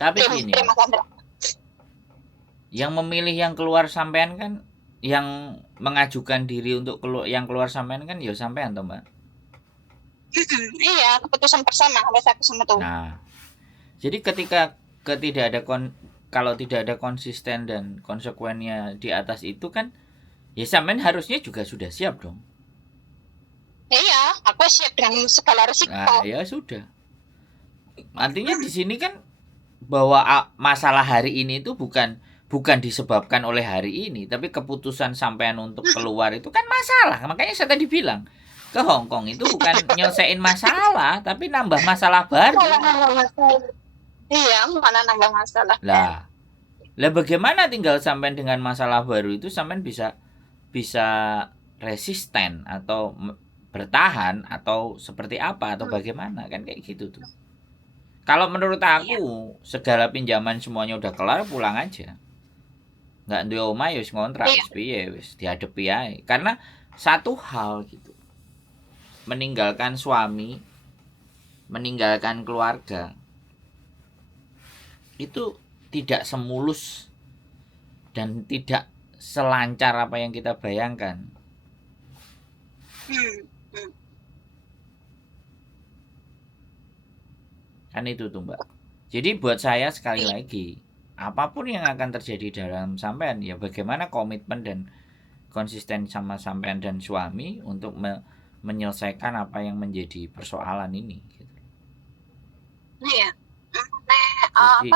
Tapi gini, Mas Andro. yang memilih yang keluar sampean kan, yang mengajukan diri untuk yang keluar sampean kan ya sampean toh Mbak. Iya, keputusan bersama harus aku sama tuh. Nah, jadi ketika kalau tidak ada konsisten dan konsekuennya di atas itu kan, ya sampean harusnya juga sudah siap dong. Iya, aku siap dengan segala Nah, risiko. ya sudah. Artinya di sini kan bahwa masalah hari ini itu bukan disebabkan oleh hari ini, tapi keputusan sampean untuk keluar itu kan masalah. Makanya saya tadi bilang ke Hong Kong itu bukan nyelesain masalah, tapi nambah masalah Malah baru. nambah masalah. Iya, malah nambah masalah. Lah bagaimana tinggal sampean dengan masalah baru itu sampean bisa bisa resisten atau bertahan atau seperti apa atau bagaimana kan kayak gitu tuh. Kalau menurut Iya. aku segala pinjaman semuanya udah kelar pulang aja. Nggak duwe omah ya wis ngontrak Iya. wis piye wis dihadapi ae. Karena satu hal gitu. Meninggalkan suami, meninggalkan keluarga itu tidak semulus dan tidak selancar apa yang kita bayangkan. Hmm. Hmm. Kan itu tuh Mbak. Jadi buat saya sekali Iya. lagi, apapun yang akan terjadi dalam sampean ya bagaimana komitmen dan konsisten sama sampean dan suami untuk menyelesaikan apa yang menjadi persoalan ini gitu. Iya. Apa Jadi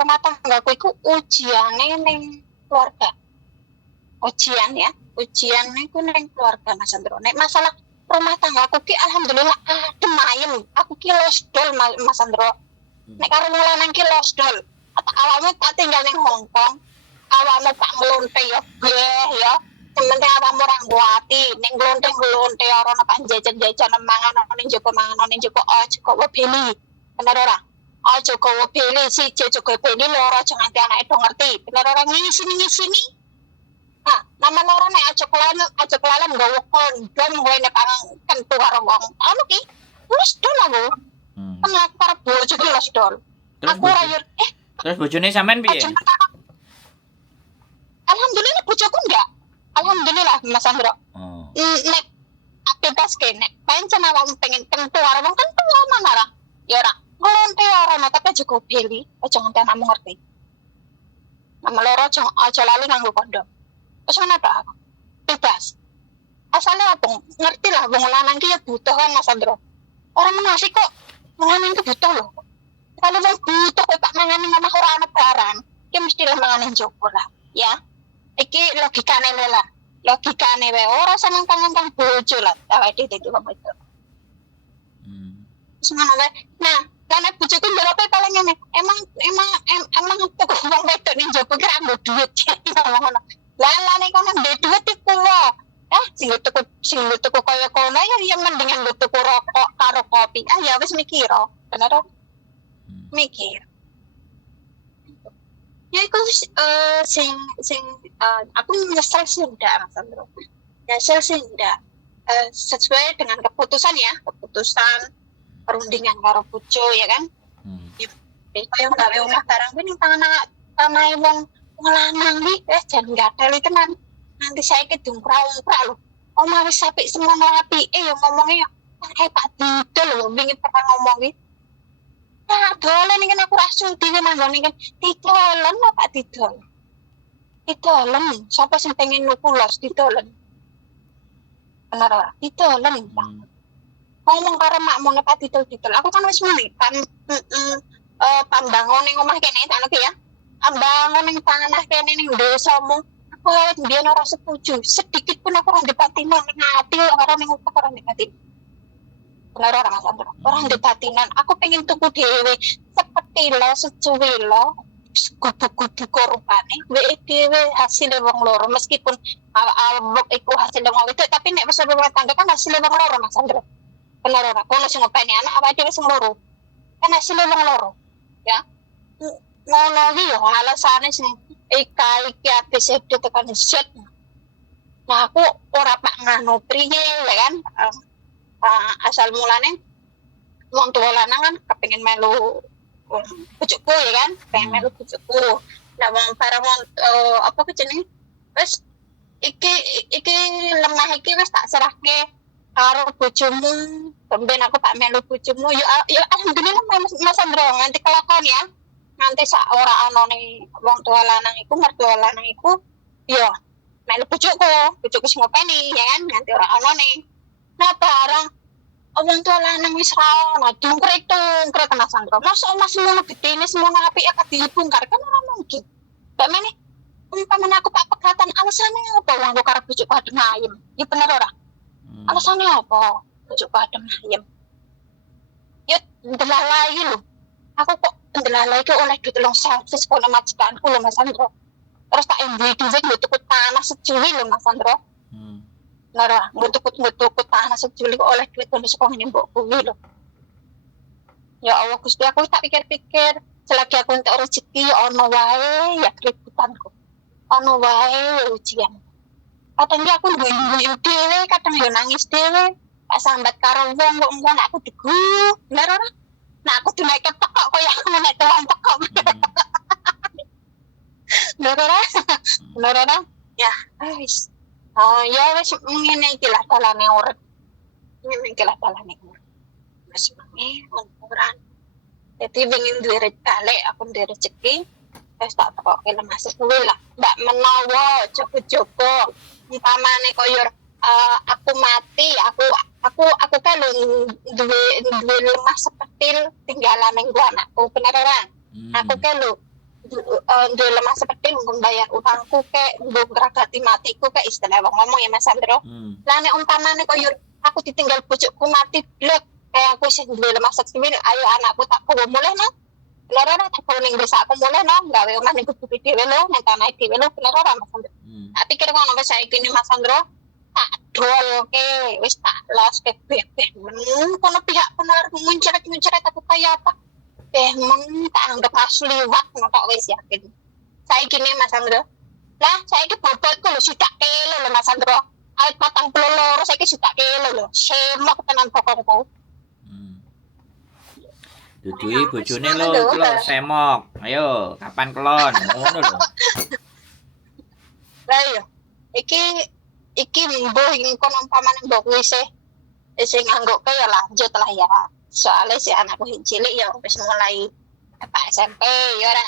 rumah tanggaku itu ujiannya neng keluarga. Ujian itu neng keluarga Mas Andro. Nek masalah rumah tanggaku ki alhamdulillah adem ayem. Aku ki losdol Mas Andro. Nek karo lanang ki losdol. Awalnya tak tinggal neng Hong Kong. Awalnya tak ngelonte ya ya. Sementara awakmu ora nguati, ning glonte-glonte ora ana pak jajan-jajan mangan ning Joko Joko beli. Bener ora? Aja kowe beli siji Joko beli loro aja nganti anake do ngerti. Bener ora ngisi-ngisi. Nah, nama loro nek aja kelalen nggawa kondom kowe nek kentu karo wong. Anu ki wis dol aku. Kan aku karo bojo ki wis dol. Aku ora terus bojone sampean piye? Alhamdulillah bojoku enggak. Alhamdulillah Mas Andro. Nek bebas kene, pancen awakmu pengen kentu karo wong kentu aman ora? Ya ora. Ngelonte ora tapi aja go beli, aja nganti anakmu ngerti. Nama loro aja lali nganggo kondom. Terus ana tok aku. Bebas. Asalnya apa? Ngerti lah wong lanang ki ya butuh kan Mas Andro. Orang menasih kok mangan ki butuh loh. Kalau wong butuh kok tak mangan ning omah ora ana barang, ya mesti lah mangan njogo lah, ya. Iki logikane lah. Logikane wae ora seneng-seneng bojo lah awake dhewe itu apa itu. Semono wae. Nah, kan bojoku jawabnya paling ngene. Emang tuku wong wedok ning njogo ki anggo duit. Ngono. Lah lane kono ndek duit iku lho. Sing tuku kaya kono ya mendingan tuku rokok karo kopi. Ya wis mikir, bener mikir. Ya itu aku nyesel sih enggak Mas Andro. Nyesel sih enggak. Sesuai dengan keputusan perundingan karo bojo ya kan. Kaya gawe omah barang kuwi ning tanah wong lanang iki jan gatel tenan. Nanti saiki dungkrak lho. Omah wis apik semono apike ya ngomongnya Pak Didol lho wingi pernah ngomong iki. Nah, dolen iki aku ra sudi manggone iki. Didolen Pak Didol. Didolen, sapa sing pengen nuku los didolen. Bener ora? Didolen. Ngomong karo makmu nek Pak Didol. Aku kan wis muni kan pambangun ning omah kene tak ngerti ya. Pambangun ning tanah kene ning desamu. Aku awet mbiyen ora setuju. Sedikit pun aku ora dipatinan ning ati ora ning utek ora dipati. Bener ora Mas Andro? Ora dipatinan. Aku pengen tuku dhewe seperti lo secuwi lo. Kudu korupane dhewe hasilnya wong loro meskipun awak iku hasilnya wong itu tapi nek wis rumah tangga kan hasilnya wong loro Mas Andro. Bener ora? Kono sing ngopeni anak awake dhewe sing loro. Kan hasilnya wong loro. Ya. Ngono iki yo alasane sing iki ABCD tekan Z. Nah aku ora pak nganu priye ya kan. Asal mulane wong tua lanang kan kepengin melu Pucukku ya kan, pengen melu pucukku. Nah wong bareng wong apa ku jenenge? Wis iki lemah iki wis tak serahke karo bojomu. Ben aku tak melu bojomu ya alhamdulillah Mas Andro nganti kelakon ya. Nganti sak ora anone wong tua lanang iku mertua lanang iku ya melu pucukku sing ngopeni ya kan nganti ora anone. Nah barang wong tua lanang wis ra ono dungkrek Mas Andro. Masa Mas semono gedene semono apik ya dibongkar kan ora mungkin. Mbak Mene umpamane aku tak pegatan alasannya apa wong kok karo bojoku adem ayem. Ya bener ora? Alasannya apa? Bojoku adem ayem. Ya ndelalai lho. Aku kok ndelalai ke oleh duit 3.000 sekolah majikanku lho Mas Andro. Terus tak duit lho tuku tanah sejuwi lho Mas Andro. Nara, ngutuk tanah sejuwi oleh duit dari sekolah ini mbokku lho. Ya Allah Gusti aku tak pikir-pikir selagi aku entuk rezeki ono wae ya keributanku. Ono wae ujian. Kadang aku nunggu dhewe, kadang yo nangis dhewe. Tak sambat karo wong aku digu. Bener ora? Nah aku dinaike pekok koyo aku nek tuang pekok. Bener ora? Ya, wis. Oh ya wis ngene iki lah dalane urip. Ngene iki lah dalane urip. Wis mangke umuran. Jadi pengen duwe rezeki, aku duwe rezeki. Wis tak tekoke lemah sepuh lah. Mbak menawa jogo-jogo umpamane koyo aku mati, aku kan duwe lemah sepetil tinggalan ning anakku bener ora? Aku kan duwe lemah sepetil membayar utangku kek nggo ngragati matiku kek istilah wong ngomong ya Mas Andro. Lah nek umpamane koyo aku ditinggal bojoku mati blek kayak aku sing duwe lemah sepetil ayo anakku tak kowe mulih no. Bener ora tak kowe ning desa aku mulih no gawe omah ning kudu dhewe lho ning tanah dhewe lho bener ora Mas Andro. Tak pikir ngono wis saiki Mas Andro tak dolke wis tak los ke bebek kono pihak bener muncrat aku kaya apa tak anggap asli liwat tok wis yakin saiki ne Mas Andro lah saiki bobotku lho sidak kilo lho Mas Andro awit 42 saiki sidak kilo lho semok tenan pokokku Dudui bojone lho semok ayo kapan kelon ngono lho lah yo iki mbuh kono umpamane mbok wis sing nganggoke ya lanjut lah ya. Soalnya si anakku cilik ya wis mulai SMP ya ora.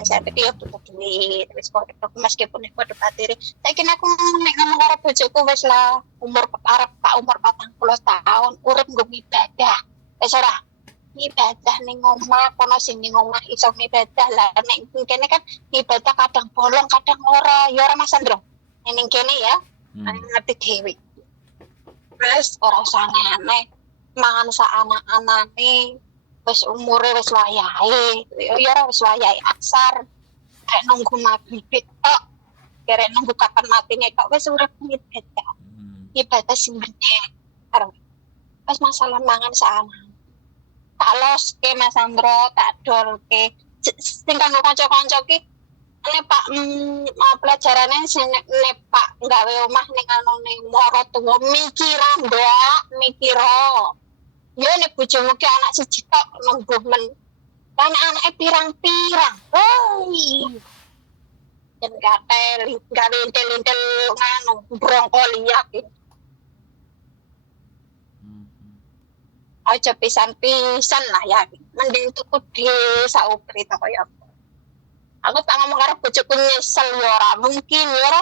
SMP dia butuh duit wis kok meskipun padha patire. Saiki aku nek ngomong karo bojoku wis lah umur arep tak umur 40 tahun urip nggo ibadah. Wis ora ibadah ning omah kono sing ning omah iso ibadah lah nek kene kan ibadah kadang bolong kadang ora ya ora Mas Andro. Ning kene ya ngerti dhewe. Wis ora usah aneh mangan sak anak-anake wis umure wis wayahe ya ora wis wayahe asar kayak nunggu maghrib tok kere nunggu kapan matine tok wis urip ibadah sing bener karo wis masalah mangan sak anak tak loske Mas Andro tak dolke sing kanggo kanca-kanca ki nek Pak pelajarane sing nek Pak gawe omah ning anone mara tuwa mikira ya nek bojomu ki anak siji tok nunggu men kan anake pirang-pirang yen gatel gawe intel-intel nganu brongkoli iki aja pisan-pisan lah ya mending tuku desa upri to koyo aku tak ngomong karo bojoku nyesel ya ora mungkin ya ora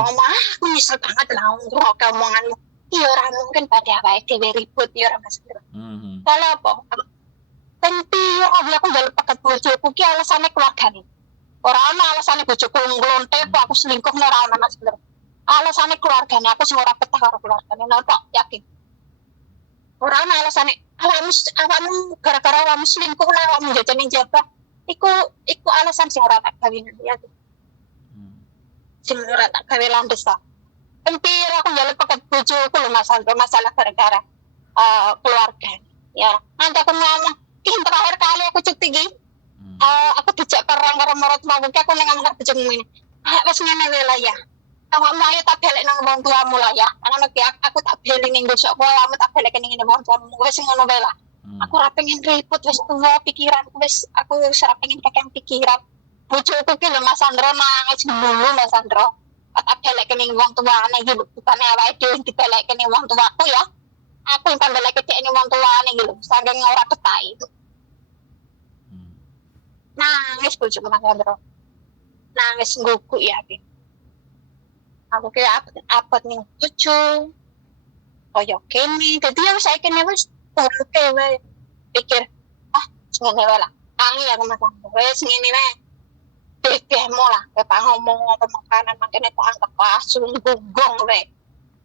aku nyesel banget lah ngrungokne omonganmu ya ora mungkin pada awake dhewe ribut ya ora Mas Andro kalau apa tapi aku njaluk paket bojoku ki alasane keluargane ora ana alasane bojoku nglonte aku selingkuh ora ana Mas Andro alasane keluargane aku sing ora betah karo keluargane tok yakin ora ana alasane awakmu gara-gara awakmu selingkuh lah awakmu jajane jabah iku alasan sing ora tak gawe ya. Sing ora tak gawe landes ta. Empir aku njaluk paket bojoku lho masalah gara-gara keluarga. Ya, nanti aku ngomong, "Ini terakhir kali aku cuti iki. Aku dijak perang karo marot mau aku ning ngomong karo bojoku ngene. Wis ngene wae lah ya. Awakmu ayo tak balik nang wong tuamu lah ya. Ana nek aku tak beli ning besok kowe awakmu tak balik ning wong tuamu. Wis ngono wae lah. Aku ora pengen ribut wis tuwa pikiranku wis aku wis ora pengen kakek pikiran. Bojoku ki lho Mas Sandro nangis dulu Mas Sandro. Tak balekke ning wong tuane iki lho, bukane awake dhewe dibalekke ning wong tuaku ya. Aku yang balekke dhek ning wong tuane iki lho, saking ora betah. Nangis bojoku Mas Sandro. Nangis ngguguk ya iki. Aku ki abot ning bojo. Kaya kene, dadi ya saiki wis oke wae. Pikir, ngene wae lah. Tangi aku Mas Sandro. Wis ngene wae. Bebehmu lah, bapak ngomong makanan makanya tak anggap langsung gunggong wae.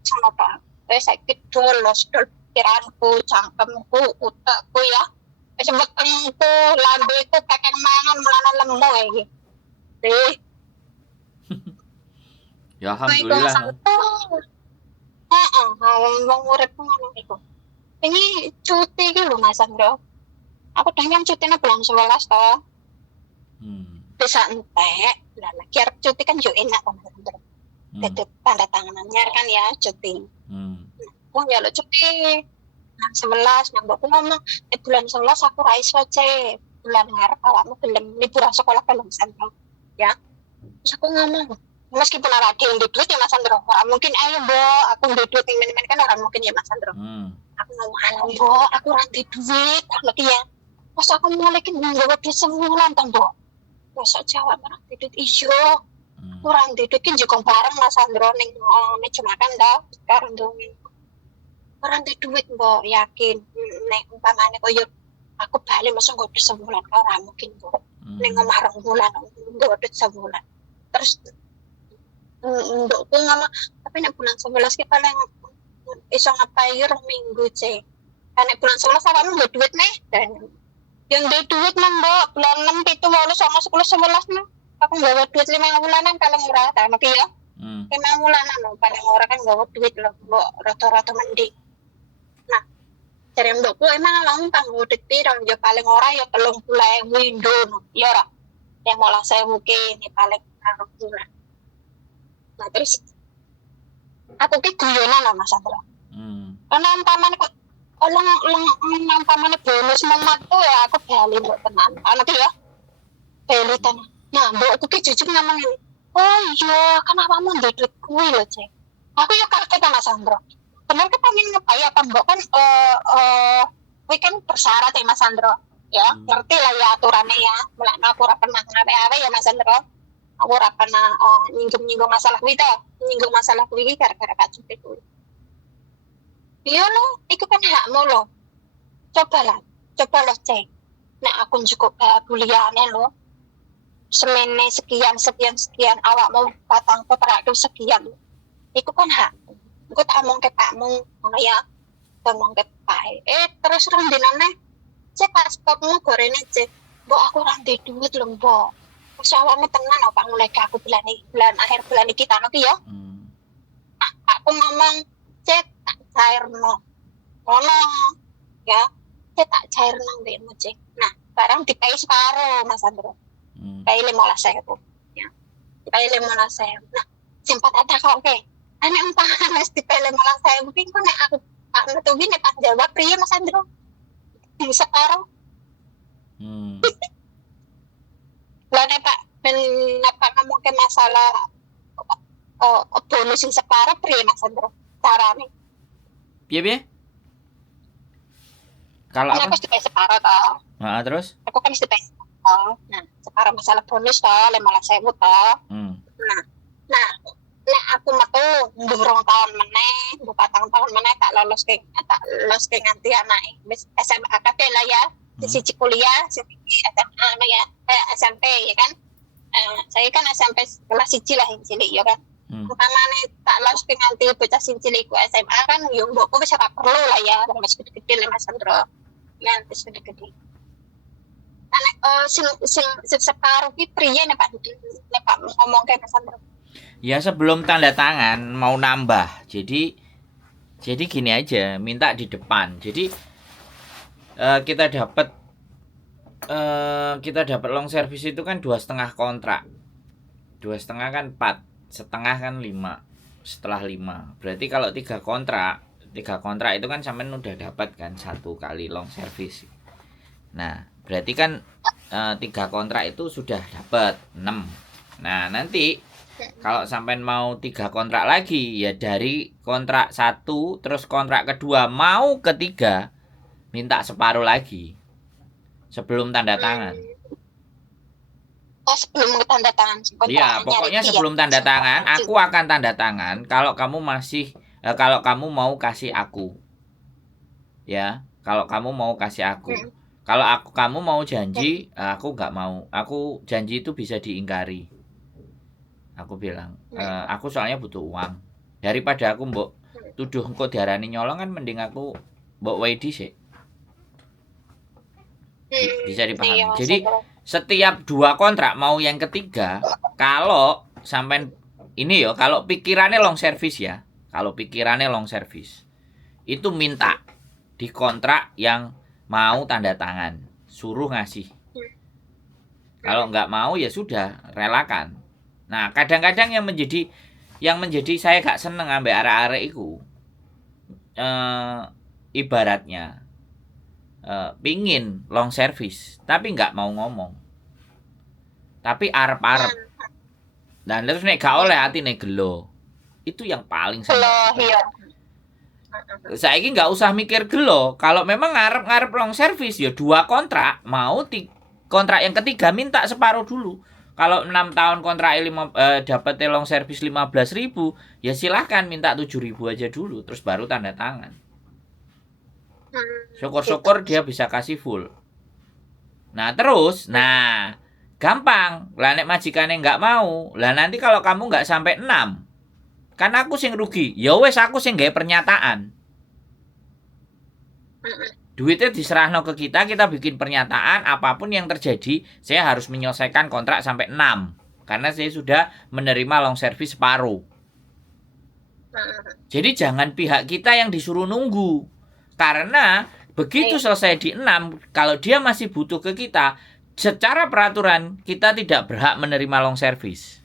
Sama Pak. Wis saiki dolos pikiranku, cangkemku, utekku ya. Wis wetengku, lambeku kakek mangan mulane lemu iki. Ya alhamdulillah. Wong urip ngono iku. Ini cuti iki lho Mas Sandro. Aku pengen cutinya bulan 11 toh. Bisa entek. Lah lagi arep cuti kan yo enak Mas Sandro. Dadi tanda tanganannya kan ya cuti. Aku ya lo cuti. Bulan 11 mbokku ngomong, bulan 11 aku ra iso bulan ngarep awakmu gelem liburan sekolah kan Mas Sandro. Ya. Terus aku ngomong, meskipun ada yang duit ya Mas Sandro, orang mungkin ayo Mbok, aku duit main-main kan orang mungkin ya Mas Sandro. Aku ngomong alam Mbok, aku ranti duit, lagi ya. Pas aku mulai kan nggawa duit sebulan toh Mbok. Masa jawab ranti duit iso. Aku ranti duit kan juga bareng Mas Sandro ning meja makan dah. Sekarang dong. Ranti duit Mbok, yakin nek umpamane koyo aku balik masa nggawa duit sebulan kau ora mungkin Mbok. Ning omah rong bulan nggawa duit sebulan. Terus mbokku ngomong tapi nek bulan 11 ki paling iso ngapain rong minggu cek kan nek bulan 11 awakmu nggo duit nih dan yang duit nang Mbok bulan 6 7 8 9 10 11 nih aku nggawa duit 5 bulanan kalau murah ta mesti ya 5 bulanan lho paling ora kan nggawa duit lho Mbok rata-rata mending nah dari mbokku emang langsung kanggo duit piro ya paling ora ya 30.000 Indo ya ora yang malah saya mungkin paling karo bulan. Nah terus aku ki guyonan lah Mas Sandro. Karena umpamane kok umpamane bonus memat tuh ya aku bali mbok tenan. Ana ki ya. Bali tenan. Nah, mbokku ki jujur ngomong ini. Oh iya, kenapa mau duit kuwi lho, Cek. Aku ya kaget Mas Sandro. Bener kan pengen ngepai apa mbok kan kuwi kan bersyarat ya Mas Sandro. Ya, ngerti lah ya aturannya ya. Mulane aku ora pernah ngawe-awe ya Mas Sandro. Aku ora pernah nyinggung masalah kuwi to. Nyinggung masalah kuwi gara-gara Kak Cuti kuwi. Iya lo, itu kan hakmu lo. Coba lo cek. Nah aku cukup buliane lo. Semene sekian, awakmu patangku terakhir sekian. Itu kan hakmu. Aku tak omong ke pakmu, ngono ya. Ngomong ke Pak. Terus rong dinane cek pasportmu gorene cek. Mbok aku ora ndek duit lho, Mbok. Wis awakmu tenan apa mulai aku bulan akhir bulan iki ta ya. Aku ngomong cek tak cairno. Ngono ya. Cek tak cairno mbekmu cek. Nah, barang dipai separo Mas Sandro. Dipai 15.000. Ya. Dipai 15.000. Nah, sempat ada kok oke. Ane umpamane wis dipai 15.000 mungkin kok nek aku tak metu nek pas jawab priye Mas Sandro. Di separo. Lah nek Pak ngomong ke masalah bonus sing separo priye Mas Sandro? Carane. Piye? Kalau aku dipakai separo toh. Nah, terus? Aku kan dipakai separo. Nah, separo masalah bonus toh 15.000 toh. Nah, nek aku metu ndurung tahun meneh, 4 tahun meneh tak lolos ke nganti anake wis SMA kabeh lah ya. Siji kuliah, siji SMA ya. SMP ya kan. Saya kan SMP kelas 1 lah yang cilik ya kan. Umpamane tak lolos ke nganti bocah sing cilik ku SMA kan yo mbokku wis ora perlu lah ya, wong wis gede-gede lah Mas Sandro. Ya wis gede-gede. Sing separuh ki priye nek Pak ngomong ke Mas Sandro? Ya sebelum tanda tangan mau nambah. Jadi gini aja, minta di depan. Jadi kita dapat long service itu kan 2,5 kontrak. 2,5 kan 4, setengah kan 5. Setelah 5. Berarti kalau 3 kontrak 3 kontrak itu kan sampean udah dapat kan 1 kali long service. Nah, berarti kan 3 kontrak itu sudah dapat 6. Nah, nanti kalau sampean mau 3 kontrak lagi, ya dari kontrak 1 terus kontrak kedua mau ketiga minta separuh lagi sebelum tanda tangan. Oh, sebelum tanda tangan Iya, pokoknya sebelum tanda tangan, aku akan tanda tangan kalau kamu kalau kamu mau kasih aku. Ya, kalau kamu mau kasih aku. Kalau kamu mau janji, aku nggak mau. Aku janji itu bisa diingkari. Aku bilang, aku soalnya butuh uang. Daripada aku mbok tuduh engko diarani nyolong kan mending aku mbok wae dhisik. Bisa dipahami. Iya, Jadi setiap 2 kontrak mau yang ketiga, kalau sampai ini yo, kalau pikirannya long service ya, kalau pikirannya long service itu minta di kontrak yang mau tanda tangan, suruh ngasih. Kalau nggak mau ya sudah, relakan. Nah, kadang-kadang yang menjadi saya gak seneng ambek arek-arek iku, ibaratnya pingin long service tapi nggak mau ngomong, tapi arep-arep, dan terus nek gak oleh atine gelo, itu yang paling saya saiki nggak usah mikir gelo. Kalau memang ngarep-ngarep long service ya 2 kontrak mau kontrak yang ketiga minta separuh dulu. Kalau 6 tahun kontrak dapat long service 15.000, ya silahkan minta 7.000 aja dulu terus baru tanda tangan. Syukur-syukur dia bisa kasih full. Nah terus, gampang. Lah nek majikane nggak mau, lah nanti kalau kamu nggak sampai 6, kan aku sing rugi. Ya wes aku sing gawe pernyataan. Duitnya diserahno ke kita bikin pernyataan, apapun yang terjadi, saya harus menyelesaikan kontrak sampai 6. Karena saya sudah menerima long service separuh. Jadi jangan pihak kita yang disuruh nunggu. Karena begitu selesai di 6, kalau dia masih butuh ke kita, secara peraturan kita tidak berhak menerima long service.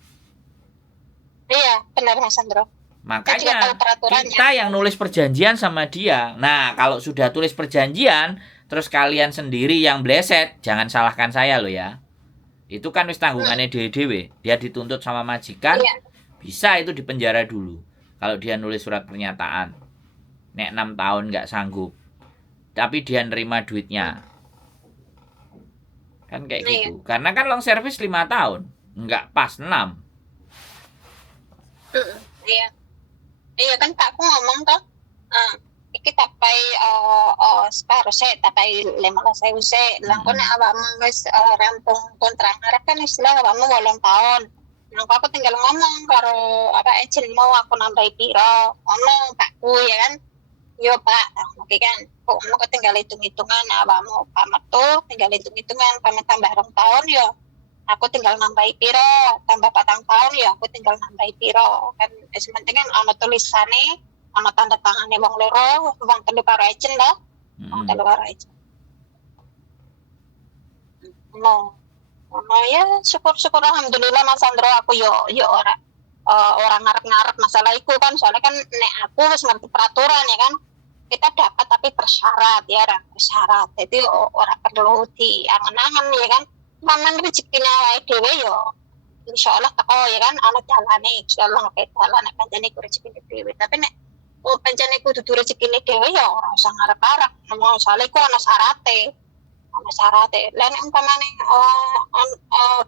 Iya, benar Mas Sandro. Makanya kita yang nulis perjanjian sama dia. Nah, kalau sudah tulis perjanjian, terus kalian sendiri yang bleset, jangan salahkan saya loh ya. Itu kan wis tanggungannya dhewe-dhewe. Dia dituntut sama majikan, bisa itu dipenjara dulu. Kalau dia nulis surat pernyataan. Nek 6 tahun nggak sanggup. Tapi dia nerima duitnya. Kan kayak gitu. Karena kan long service 5 tahun. Nggak pas 6. Iya. Iya kan Pak aku ngomong toh, iki tapai separuh saya tapai 15.000 saya, langkon nek awakmu wis rampung kontrak ngarep kan istilah awakmu 8 tahun. Nang aku tinggal ngomong karo agent mau aku nambahi piro, ono Pakku ya kan. Yo Pak, oke kan. Kok mau tinggal hitung-hitungan awakmu pamit tuh, tinggal hitung-hitungan pamit tambah 2 tahun yo. Aku tinggal nambahi piro, tambah 4 tahun ya aku tinggal nambahi piro. Kan sementing kan ana tulisane, ana tanda tangane wong loro, wong telu karo agent dah. Wong telu karo agent. No. Ya syukur-syukur alhamdulillah Mas Sandro aku yo orang ngarep-ngarep masalah iku kan, soalnya kan nek aku wis ngerti peraturan ya kan. Kita dapat tapi bersyarat ya, bersyarat. Jadi ora perlu diangen-angen ya kan. Manang rezekine awake dhewe yo insyaallah teko ya kan ana dalane insyaallah nek dalan nek pancene ku rezekine dhewe, tapi nek pancene kudu rezekine dhewe yo ora usah ngarep-arep ngomong soalé ku ana syarate lah nek umpamane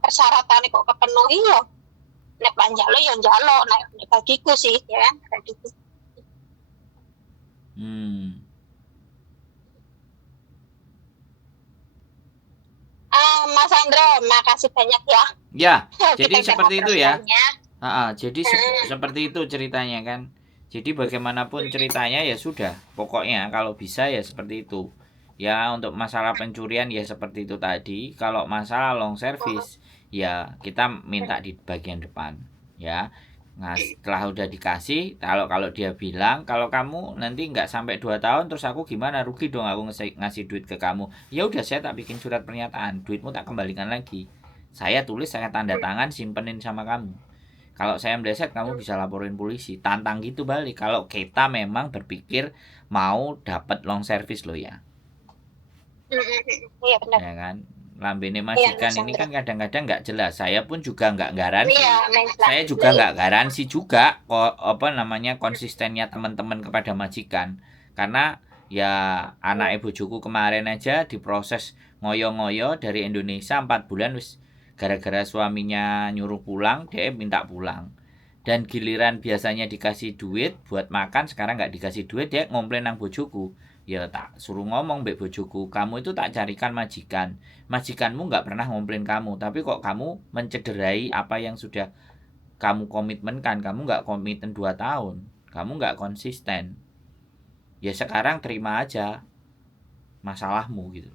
persyaratannya kok kepenuhi yo nek panjalo yo njaluk nek bagiku sih ya kan bagiku. Mas Andro, makasih banyak ya. Ya, jadi seperti itu ya. Jadi seperti itu ceritanya kan. Jadi bagaimanapun ceritanya ya sudah. Pokoknya kalau bisa ya seperti itu. Ya untuk masalah pencurian ya seperti itu tadi. Kalau masalah long service ya kita minta di bagian depan. Ya. Nah setelah udah dikasih, kalau dia bilang kalau kamu nanti nggak sampai 2 tahun terus aku gimana, rugi dong aku ngasih duit ke kamu. Ya udah saya tak bikin surat pernyataan, duitmu tak kembalikan lagi. Saya tulis, saya tanda tangan, simpenin sama kamu. Kalau saya meleset kamu bisa laporin polisi. Tantang gitu balik. Kalau kita memang berpikir mau dapat long service loh ya. Iya benar. Ya kan? Lambene Iya majikan Mas ini Sandro. kan kadang-kadang nggak jelas. Saya pun juga nggak garansi. Iya Mas Saya juga Sandro. nggak garansi juga kok apa namanya konsistennya teman-teman kepada majikan. Karena ya anak ibu bojoku kemarin aja diproses ngoyo-ngoyo dari Indonesia 4 bulan wis gara-gara suaminya nyuruh pulang, dia minta pulang. Dan giliran biasanya dikasih duit buat makan, sekarang nggak dikasih duit, dia ngomplain nang bojoku. Ya tak suruh ngomong mbek bojoku, kamu itu tak carikan majikan. Majikanmu nggak pernah ngomplain kamu, tapi kok kamu mencederai apa yang sudah kamu komitmenkan. Kamu nggak komitmen 2 tahun, kamu nggak konsisten. Ya sekarang terima aja masalahmu gitu.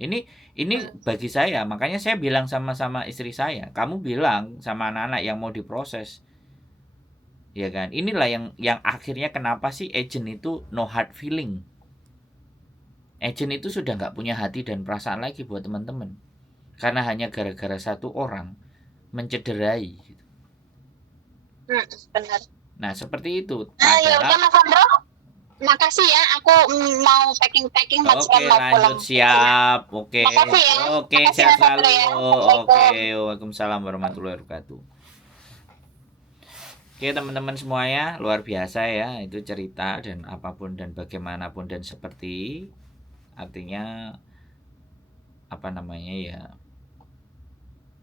Ini bagi saya, makanya saya bilang sama istri saya, kamu bilang sama anak-anak yang mau diproses, ya kan? Inilah yang akhirnya kenapa sih agent itu no hard feeling. Agent itu sudah nggak punya hati dan perasaan lagi buat teman-teman, karena hanya gara-gara satu orang mencederai. Gitu. Benar. Nah seperti itu. Ya udah Padahal Mas Sandro. Makasih ya, aku mau packing oke majikan mau lanjut pulang. siap. Oke. Makasih ya. Oke Makasih sehat Mas Sandro selalu. ya. Oke, Assalamualaikum. waalaikumsalam warahmatullahi wabarakatuh. Oke teman-teman semuanya, luar biasa ya itu cerita dan apapun dan bagaimanapun dan seperti artinya apa namanya ya,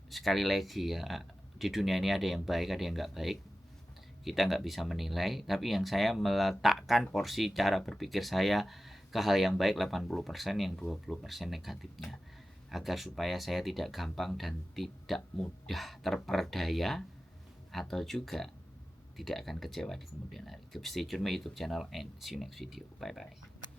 sekali lagi ya, di dunia ini ada yang baik ada yang nggak baik, kita nggak bisa menilai, tapi yang saya meletakkan porsi cara berpikir saya ke hal yang baik 80%, yang 20% negatifnya, agar supaya saya tidak gampang dan tidak mudah terperdaya atau juga tidak akan kecewa di kemudian hari. Keep stay tune my YouTube channel and see you next video. Bye bye.